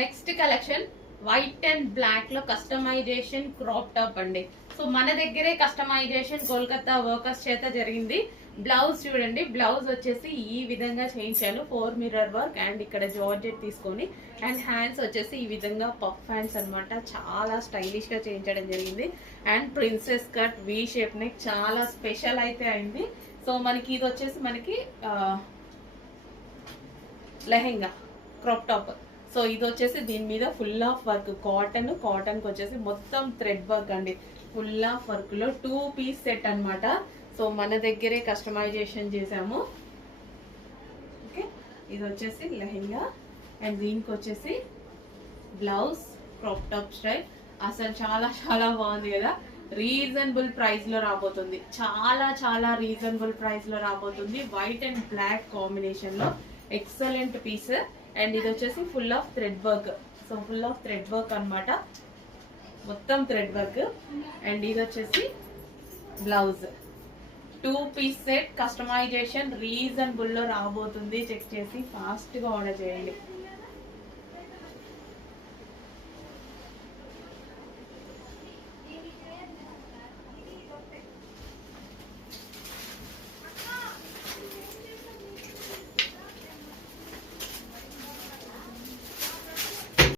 Next collection white and black లో customization crop top అండి. So మన దగ్గరే కస్టమైజేషన్ కోల్కతా వర్కర్స్ చేత జరిగింది. బ్లౌజ్ చూడండి, బ్లౌజ్ వచ్చేసి ఈ విధంగా చేయించాను, 4 మిర్రర్ వర్క్ అండ్ ఇక్కడ జార్జెట్ తీసుకొని, అండ్ హ్యాండ్స్ వచ్చేసి ఈ విధంగా పఫ్ హ్యాండ్స్ అనమాట. చాలా స్టైలిష్ గా చేయించడం జరిగింది. And princess cut, V shape neck, చాలా స్పెషల్ అయితే అయింది. సో మనకి ఇది వచ్చేసి మనకి లెహెంగా క్రాప్ టాప్. సో ఇది వచ్చేసి దీని మీద ఫుల్ ఆఫ్ వర్క్, కాటన్ కి వచ్చేసి మొత్తం థ్రెడ్ వర్క్ అండి. ఫుల్ ఆఫ్ వర్క్ లో 2 పీస్ సెట్ అన్నమాట. సో మన దగ్గరే కస్టమైజేషన్ చేసాము. ఓకే, ఇది వచ్చేసి లెహెంగా అండ్ దీనికి వచ్చేసి బ్లౌజ్ క్రాప్ టాప్ స్టైల్. అసలు చాలా చాలా బాగుంది కదా. రీజనబుల్ ప్రైస్ లో రాబోతుంది, చాలా చాలా రీజనబుల్ ప్రైస్ లో రాబోతుంది. వైట్ అండ్ బ్లాక్ కాంబినేషన్ లో ఎక్సలెంట్ పీస్. అండ్ ఇది వచ్చేసి full of thread work. So full of thread work అనమాట, మొత్తం థ్రెడ్ వర్క్. అండ్ ఇది వచ్చేసి blouse. 2 piece set customization reasonable లో రాబోతుంది. చెక్ చేసి ఫాస్ట్ గా ఆర్డర్ చేయండి.